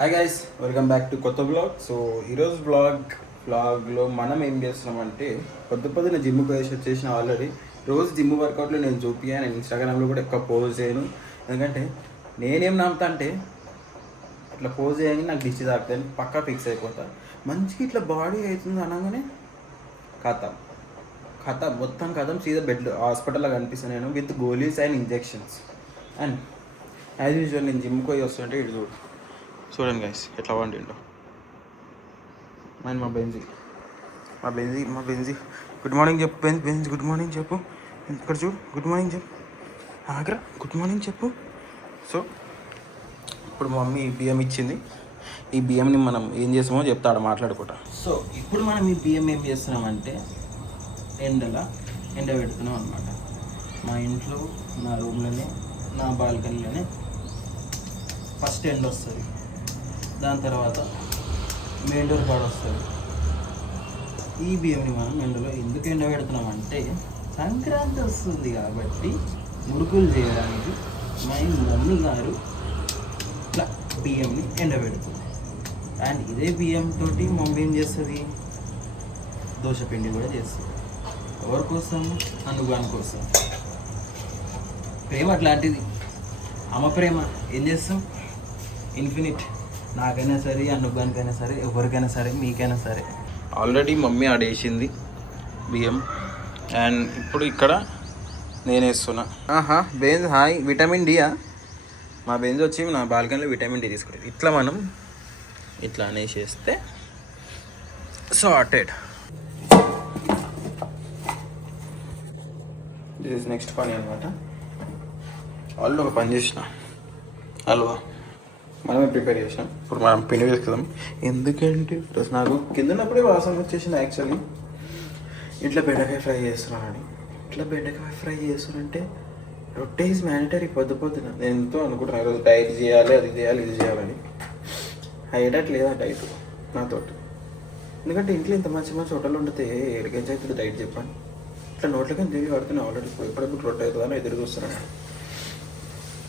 Hi guys, welcome back to కొత్త blog. So ఈరోజు బ్లాగ్లో మనం ఏం చేస్తున్నామంటే పొద్దున జిమ్కి వచ్చేసిన ఆల్రెడీ. రోజు జిమ్ వర్కౌట్లో నేను చూపించాను. నేను ఇన్స్టాగ్రామ్లో కూడా ఎక్కువ పోజ్ చేయను, ఎందుకంటే నేనేం నమ్ముతా అంటే అట్లా పోజ్ చేయని నాకు దిష్టి తాకుతాను, పక్కా ఫిక్స్ అయిపోతా. మంచిగా ఇట్లా బాడీ అవుతుంది అనగానే కథ మొత్తం సీదా బెడ్ హాస్పిటల్లో కనిపిస్తాను నేను, విత్ గోలీస్ and injections. And as usual నేను జిమ్కి పోయి వస్తుంటే ఇటు చూడండి గైస్ ఎట్లా వండిండో. అండ్ మా బెంజీ గుడ్ మార్నింగ్ చెప్పు. బెంజ్ గుడ్ మార్నింగ్ చెప్పు. ఇక్కడ చూడు, గుడ్ మార్నింగ్ చెప్పు. ఆగ్రా గుడ్ మార్నింగ్ చెప్పు. సో ఇప్పుడు మా మమ్మీ బియ్యం ఇచ్చింది. ఈ బియ్యంని మనం ఏం చేస్తామో చెప్తాడు మాట్లాడుకుంటా. సో ఇప్పుడు మనం ఈ బియ్యం ఏం చేస్తున్నామంటే ఎండబెడుతున్నాం అనమాట. మా ఇంట్లో, నా రూమ్లోనే, నా బాల్కనీలోనే ఫస్ట్ ఎండ వస్తుంది. దాని తర్వాత మెయిన్ డోర్ కాడ వస్తుంది. ఈ బియ్యంని మనం ఎండలో ఎందుకు ఎండబెడుతున్నామంటే సంక్రాంతి వస్తుంది కాబట్టి మురుకులు చేయడానికి మా మమ్మీ గారు ఇట్లా బియ్యంని ఎండబెడుతుంది. అండ్ ఇదే బియ్యంతో మమ్మీ ఏం చేస్తుంది, దోశ పిండి కూడా చేస్తుంది. ఎవరి కోసం? అనుగాని కోసం. ప్రేమ అట్లాంటిది, అమ్మ ప్రేమ. ఏం చేస్తాం, ఇన్ఫినిట్. నాకైనా సరే, అనుగానికైనా సరే, ఎవరికైనా సరే, మీకైనా సరే. ఆల్రెడీ మమ్మీ ఆడేసింది బియ్యం. అండ్ ఇప్పుడు ఇక్కడ నేను వేస్తున్నా. Benz hi. విటమిన్ డియా? మా బెంజ్ వచ్చి నా బాల్కనీలో విటమిన్ డి తీసుకుంటుంది. ఇట్లా మనం ఇట్లా అనేసేస్తే సార్టెడ్. దిస్ ఇస్ నెక్స్ట్ పని అనమాట. వాళ్ళు ఒక పని చేసిన హల్వా మనమే ప్రిపేర్ చేసినాం. ఇప్పుడు మనం పిండి వేసుకుందాం. ఎందుకంటే ప్లస్ నాకు కింద ఉన్నప్పుడే వాసన వచ్చేసింది. యాక్చువల్లీ ఇట్లా బెండకాయ ఫ్రై చేస్తున్నానని. ఇట్లా బెండకాయ ఫ్రై చేస్తున్నానంటే రొట్టె ఈజ్ మ్యాండటరీ. పొద్దున నేను ఎంతో అనుకుంటున్నాను ఈరోజు డైట్ చేయాలి, అది చేయాలి, ఇది చేయాలని. అయ్యేటట్లేదు ఆ డైట్ నాతోటి. ఎందుకంటే ఇంట్లో ఇంత మంచి హోటల్ ఉండితే ఎడికెంచి అవుతుంది డైట్ చెప్పండి. ఇట్లా నోట్లకని తిరిగి పడుతున్నాయి ఆల్రెడీ. ఎప్పుడెప్పుడు రొట్టె అవుతుందని ఎదురు చూస్తున్నాను.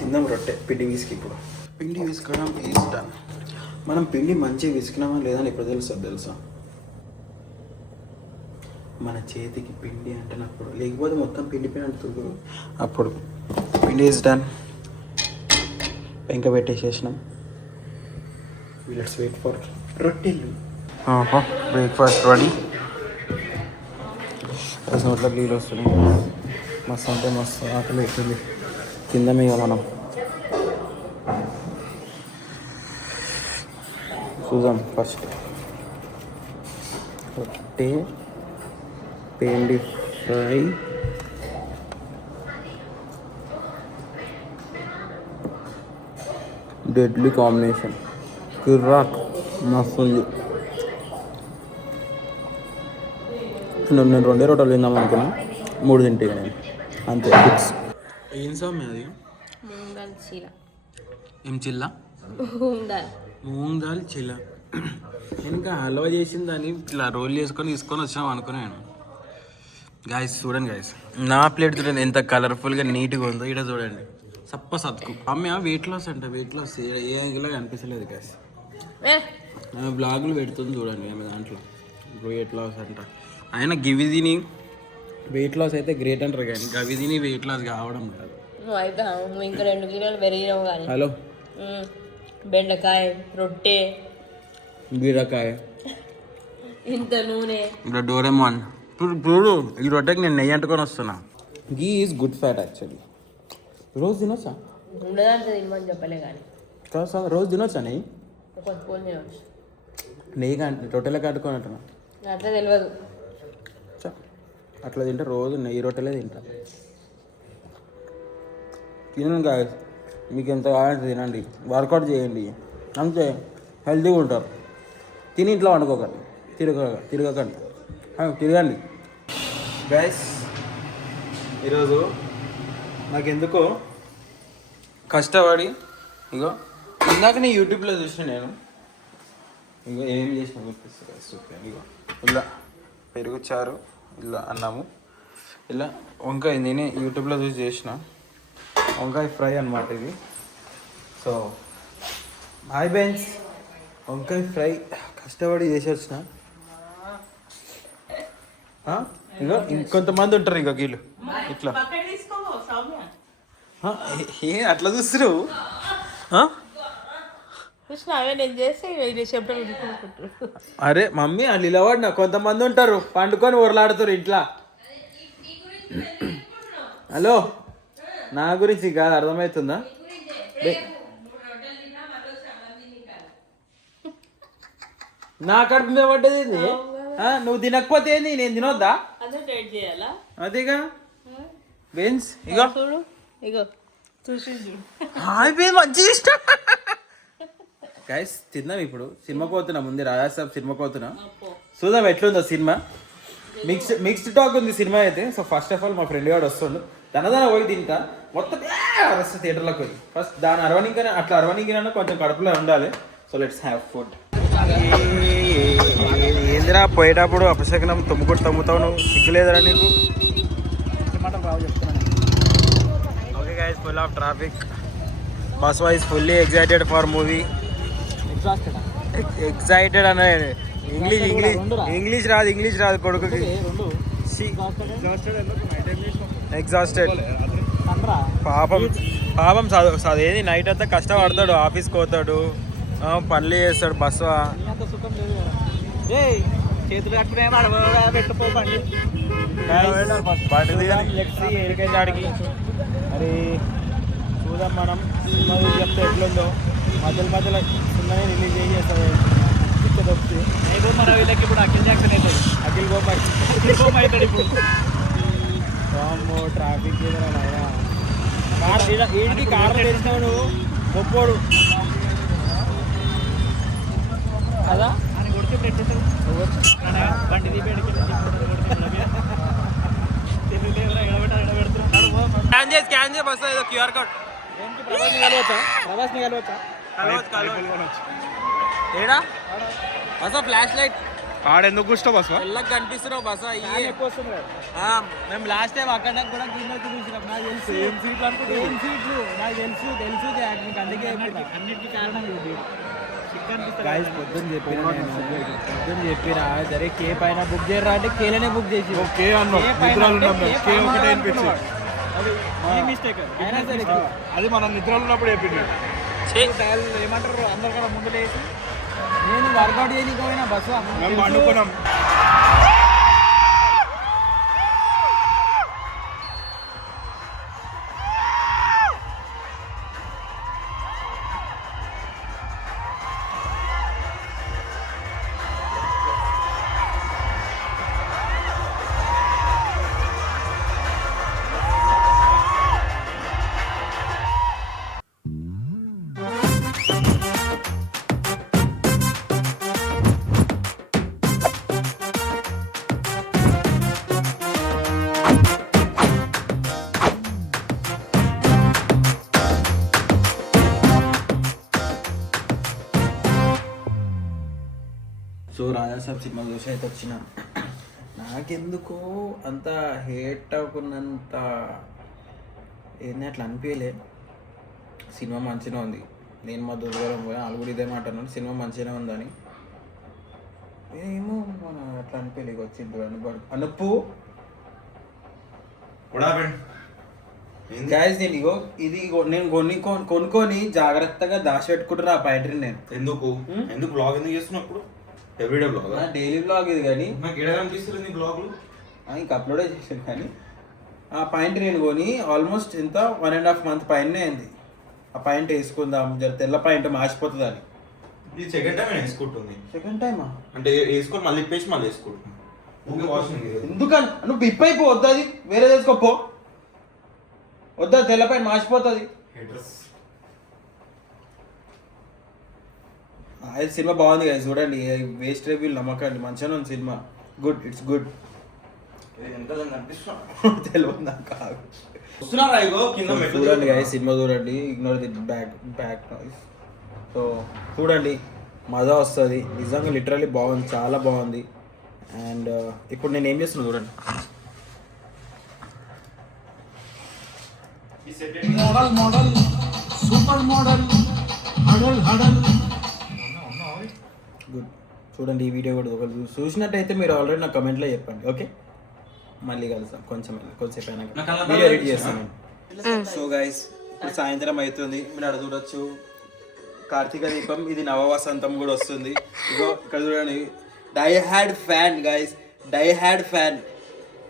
తిందాం రొట్టె. పిండి విసికి ఇప్పుడు పిండి విసుకోవడం ఈజ్ డన్. మనం పిండి మంచిగా విసికినామా లేదా అని ఎప్పుడు తెలుసా మన చేతికి పిండి అంటున్నప్పుడు. లేకపోతే మొత్తం పిండి అంటుతుంది. అప్పుడు పిండి ఈజ్ డన్. పెంక పెట్టేసేసినాం. లెట్స్ వెయిట్ ఫర్ రొట్టెలు. Breakfast ready. నోట్లో నీళ్ళు వస్తున్నాయి. మస్తు అంటే మస్తు ఆకలి అవుతుంది. కింద మీద మనం చూద్దాం. ఫస్ట్ రొట్టె, పెండి ఫ్రై, డెడ్లీ కాంబినేషన్. కిర్రాక్ మస్తు ఉంది. నేను 2 రొట్టెలు తిందాం అనుకున్నా, 3 తింటే నేను అంతే ఫిక్స్. ఏం సామె అది? ఏం చిల్ల? మూంగ్ దాల్ చిల్ల. ఇంకా హల్వా చేసిన దాన్ని ఇట్లా రోల్ తీసుకొని వచ్చినాం అనుకున్నాను. గాయస్ చూడండి గాయస్, నా ప్లేట్ చూడండి ఎంత కలర్ఫుల్గా నీట్గా ఉందో. ఇక్కడ చూడండి సత్కు. అమ్మ వెయిట్ లాస్ అంట. వెయిట్ లాస్ ఏ యాంగిల్లో కనిపించలేదు గాయస్. ఆమె బ్లాగులు పెడుతుంది చూడండి ఆమె దాంట్లో. వెయిట్ లాస్ అంట. ఆయన గివిదిని వెయిట్ లాస్ అయితే గ్రేట్ అంటారు, కానీ గవిదిని వెయిట్ లాస్ కావడం కాదు. ఇంకా 2 కిలోలు పెరిగినావు కానీ. హలో, బెండకాయ, రొట్టె, బీరకాయ, ఇంత నూనె. ఇప్పుడు డోరేమాన్. ఇప్పుడు ఈ రొట్టెకి నేను నెయ్యి అంటుకొని వస్తున్నా. గీ ఈజ్ గుడ్ ఫ్యాట్ యాక్చువల్లీ. రోజు తినొచ్చా? ఉండదంటే తినమని చెప్పలే కానీ. కాదు, రోజు తినొచ్చా నెయ్యి? ఒక స్పూన్ తినవచ్చు. నెయ్యి రొట్టెలకి అట్టుకొని అంటున్నా. అట్లా తెలియదు. అట్లా తింటే రోజు నెయ్యి రొట్టెలే తింటా. తినండి కాదు, మీకు ఎంత కావాలంటే తినండి, వర్కౌట్ చేయండి, అంతే హెల్తీగా ఉంటారు. తిని ఇంట్లో వండుకోకండి, తిరగకండి, తిరగండి. గైస్ ఈరోజు నాకెందుకో కష్టపడి ఇగో ఇందాకనే యూట్యూబ్లో చూసిన నేను. ఇగో ఏం చేసిన చూపిస్తాను. ఇగో ఇలా పెరుగు చారు, ఇలా అన్నాము, ఇలా వంకాయ నేనే యూట్యూబ్లో చూసి చేసిన వంకాయ ఫ్రై అనమాట ఇది. సో హాయ్ బెంచ్, వంకాయ ఫ్రై కష్టపడి చేసి వచ్చిన. ఇగో ఇంకొంతమంది ఉంటారు ఇక వీళ్ళు ఇట్లా. ఏ అట్లా చూస్తారు? అరే మమ్మీ వాళ్ళు ఇలా వాడిన కొంతమంది ఉంటారు పండుకొని ఊరలాడుతారు ఇంట్లో. హలో, నా గురించి కాదు, అర్థమవుతుందా? నా కడుపు మీద పడ్డది. నువ్వు తినకపోతే ఏంది, నేను తినొద్దా? అదేగా బెన్స్. ఇగో ఇగో చూసి మంచి ఇష్టం. గైస్ తిన్నాం, ఇప్పుడు సినిమాకి పోతున్నాం. ముందు రాజాసాబ్ సినిమాకి పోతున్నాం. చూద్దాం ఎట్లుందో సినిమా. మిక్స్డ్ టాక్ ఉంది సినిమా అయితే. సో ఫస్ట్ ఆఫ్ ఆల్ మా ఫ్రెండ్ గారు వస్తుండు, తనదన పోయి తింటా. మొత్తం అరస్తా థియేటర్లోకి పోయి ఫస్ట్ దాని అరవనికైనా అట్లా అరవనికైనా కొంచెం కడుపులో ఉండాలి. So let's have food. ఏందిరా పోయేటప్పుడు అపశకనం తమ్ముతావు నువ్వు, సిగ్గులేదురా నీకు? Okay guys, full of traffic. Bus wise fully excited for movie. Excited అనే ఇంగ్లీష్ రాదు కొడుకుకి. ఎగ్జాస్టెడ్. పాపం చదువు ఏది నైట్ అంతా కష్టపడతాడు, ఆఫీస్కి పోతాడు, పనులు చేస్తాడు. బస్సు చేతులు ఆడికి. మరి చూద్దాం మనం సినిమా చెప్తే ఎట్లుందో. మధ్యలో సినిమానే రిలీజ్ చేసేస్తాడు మన వీళ్ళకి. ఇప్పుడు అఖిల్ జాక్సన్ అవుతాడు, అఖిల్ గోమ అవుతాడు ఇప్పుడు. ట్రాఫిక్ ఏంటి కార్ తెచ్చినావు నువ్వు, గొప్పోడు కదా అని కొడితే బండి స్కాన్ చేసి బస్సు ఏదో క్యూఆర్ కోడ్. ప్రభాస్ని కలవచ్చా? ఏడా బస్ ఫ్లాష్ లైట్ ఆడెందుకు కూర్చో బస్ ఎల్లకి కనిపిస్తున్నావు. బస్ మేము లాస్ట్ టైం అక్కడ కూడా చూసినాం. నాకు తెలుసు ఏం సీట్లు నాకు తెలుసు నీకు అందుకే అన్నిటికీ కారణం పొద్దున్న చెప్పిరా సరే కే పైన బుక్ చేయరా అంటే కేలనే బుక్ చేసి అది మనం నిద్రలో ఉన్నప్పుడు చెప్పింది. ఏమంటారు అందరికన్నా ముందు లేచి నేను వర్కౌట్ చేయకపోయినా బస్సు అనుకున్నాం. సో రాజాసాబ్ సినిమా చూసి అయితే వచ్చిన. నాకెందుకో అంత హేట్ అవ్వకున్నంత ఏంది అట్లా అనిపించలే. సినిమా మంచిగా ఉంది. నేను మా దూరం పోయి వాళ్ళు కూడా ఇదే మాట అన్నాను, సినిమా మంచిగానే ఉందని. ఏమో మన అట్లా అనిపించలే. వచ్చింది అనుపు గాయస్. నేను ఇగో ఇది నేను కొనుక్కొని జాగ్రత్తగా దాచిపెట్టుకుంటున్నా ఆ ప్యాంట్రీ. నేను ఎందుకు బ్లాగ్ ఎందుకు చేస్తున్నప్పుడు ఎవ్రీడే బ్లాగ్, డైలీ బ్లాగ్ ఇది. కానీ నాకు ఎక్కడ అనిపిస్తుంది నీ బ్లాగ్లు ఇంకా అప్లోడే చేసాను. కానీ ఆ పాయింట్ నేను కొని ఆల్మోస్ట్ ఎంత 1.5 month పైనే అయింది. ఆ పాయింట్ వేసుకుందాం జర తెల్ల పాయింట్ మార్చిపోతుంది అని. ఇది సెకండ్ టైం నేను వేసుకుంటుంది. సెకండ్ టైమా అంటే వేసుకొని మళ్ళీ ఇప్పేసి మళ్ళీ వేసుకుంటున్నాను. ఎందుకని నువ్వు పిప్ అయిపో, వద్దు అది వేరే తెచ్చుకోపో, వద్దా తెల్ల పాయింట్ మార్చిపోతుంది. అది సినిమా బాగుంది కదా, చూడండి. వేస్ట్ రివ్యూలు నమ్మకండి, మంచిగానే ఉంది సినిమా. Good, it's good. తెలియదు నాకు కాదు. చూడండి గాయస్, సినిమా చూడండి. Ignore the back noise. So చూడండి, మజా వస్తుంది నిజంగా. లిటరల్లీ బాగుంది, చాలా బాగుంది. అండ్ ఇప్పుడు నేను ఏం చేస్తున్నా చూడండి. మోడల్ సూపర్ మోడల్ హడల్ గుడ్. చూడండి ఈ వీడియో కూడా ఒకరు చూసినట్టయితే మీరు ఆల్రెడీ నా కమెంట్లో చెప్పండి. ఓకే, మళ్ళీ కలుస్తాం కొంచెంసేపు అయినాక వీడియో ఎడిట్ చేస్తాను. సో గైస్, ఇప్పుడు సాయంత్రం అవుతుంది. మీరు అక్కడ చూడొచ్చు కార్తీక దీపం, ఇది నవవసంతం కూడా వస్తుంది. ఇగో ఇక్కడ చూడండి, die hard fan guys, die hard fan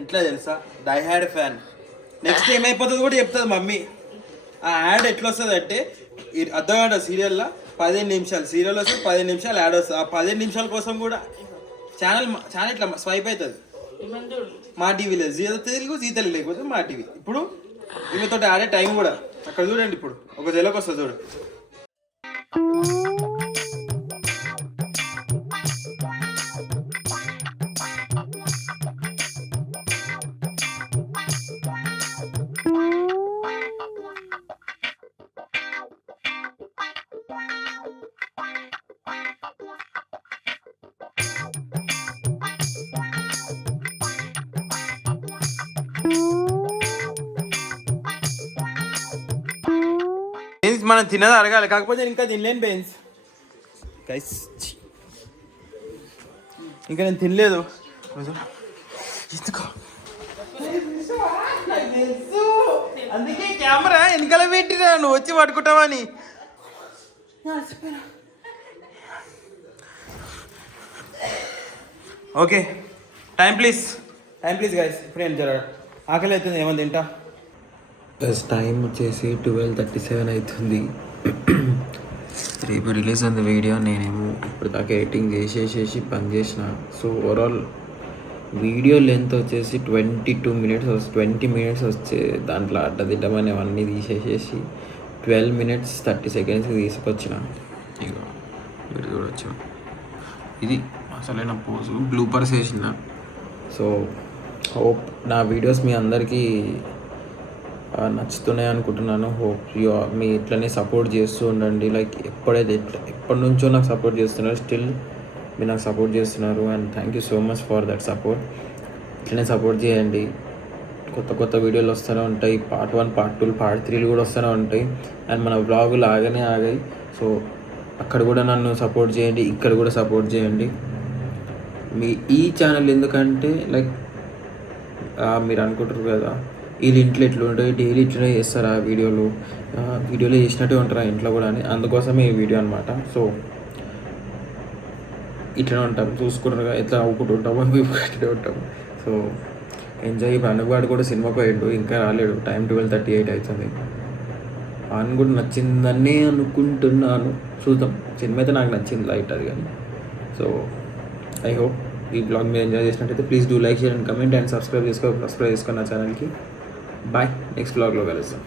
ఎట్లా తెలుసా, డై హ్యాడ్ ఫ్యాన్. నెక్స్ట్ ఏమైపోతుంది కూడా చెప్తుంది మమ్మీ. ఆ యాడ్ ఎట్లా వస్తుంది అంటే అర్ధగంట సీరియల్లో 15 నిమిషాలు సీరియల్ వస్తుంది, 15 నిమిషాలు యాడ్ వస్తుంది. ఆ 15 నిమిషాల కోసం కూడా ఛానల్ ఇట్లా స్వైప్ అవుతుంది. మా టీవీలో జీ తెలుగు, జీ తెలుగు లేకపోతే మా టీవీ. ఇప్పుడు ఈమెతో ఆడే టైం కూడా అక్కడ చూడండి. ఇప్పుడు ఒక జలకు వస్తుంది చూడు. మనం తిన్నది అడగాలి, కాకపోతే ఇంకా తినలేను బెన్స్ గైస్. ఇంకా నేను తినలేదు. అందుకే కెమెరా వెనకాల పెట్టినా, నువ్వు వచ్చి పట్టుకుంటావని. Okay, time please guys. ఇప్పుడు ఏం జరగదు, ఆకలి అవుతుంది, ఏమో తింటా. ప్లస్ టైం వచ్చేసి 12:37 అవుతుంది. రేపు రిలీజ్ అయింది వీడియో. నేనేమో ఇప్పుడు దాకా ఎడిటింగ్ చేసేసి పని చేసిన. సో ఓవరాల్ వీడియో లెంత్ వచ్చేసి 22 మినిట్స్ 20 మినిట్స్ వచ్చే దాంట్లో అడ్డదిడ్డమని అవన్నీ తీసేసేసి 12 మినిట్స్ 30 సెకండ్స్కి తీసుకొచ్చిన. ఇక మీరు చూడవచ్చు, ఇది అసలైన పోజు. బ్లూపర్స్ వేసిన. సో హోప్ నా వీడియోస్ మీ అందరికీ నచ్చుతున్నాయి అనుకుంటున్నాను. హోప్ మీ ఇట్లనే సపోర్ట్ చేస్తూ ఉండండి. లైక్ ఎప్పటి నుంచో నాకు సపోర్ట్ చేస్తున్నారు, స్టిల్ మీరు నాకు సపోర్ట్ చేస్తున్నారు. And thank you so much for that support. ఇట్లనే సపోర్ట్ చేయండి. కొత్త వీడియోలు వస్తూనే ఉంటాయి. పార్ట్ 1, పార్ట్ 2, పార్ట్ 3 కూడా వస్తూనే ఉంటాయి. అండ్ మన వ్లాగులు ఆగాయి. సో అక్కడ కూడా నన్ను సపోర్ట్ చేయండి, ఇక్కడ కూడా సపోర్ట్ చేయండి. మీ ఈ ఛానల్ ఎందుకంటే లైక్ మీరు అనుకుంటారు కదా, వీళ్ళు ఇంట్లో ఎట్లా ఉంటాయి, డైలీ ఇట్లనే చేస్తారు ఆ వీడియోలో చేసినట్టే ఉంటారు ఆ ఇంట్లో కూడా అని. అందుకోసమే ఈ వీడియో అనమాట. సో ఇట్లనే ఉంటాం, చూసుకుంటారు ఎట్లా అవ్వుకుంటుంటాము, మేము కట్టే ఉంటాము. So enjoy. అనుగాడు కూడా సినిమాకు పోయిండు, ఇంకా రాలేడు. టైం 12:38 అవుతుంది. ఆయన కూడా నచ్చిందని అనుకుంటున్నాను, చూద్దాం. సినిమా అయితే నాకు నచ్చింది, లైట్ అది కానీ. సో ఐ హోప్ ఈ బ్లాగ్ మీరు ఎంజాయ్ చేసినట్టయితే please do like, share and comment and subscribe చేసుకోండి నా ఛానల్కి. బాయ్, నెక్స్ట్ బ్లాగ్లో కలుస్తాం.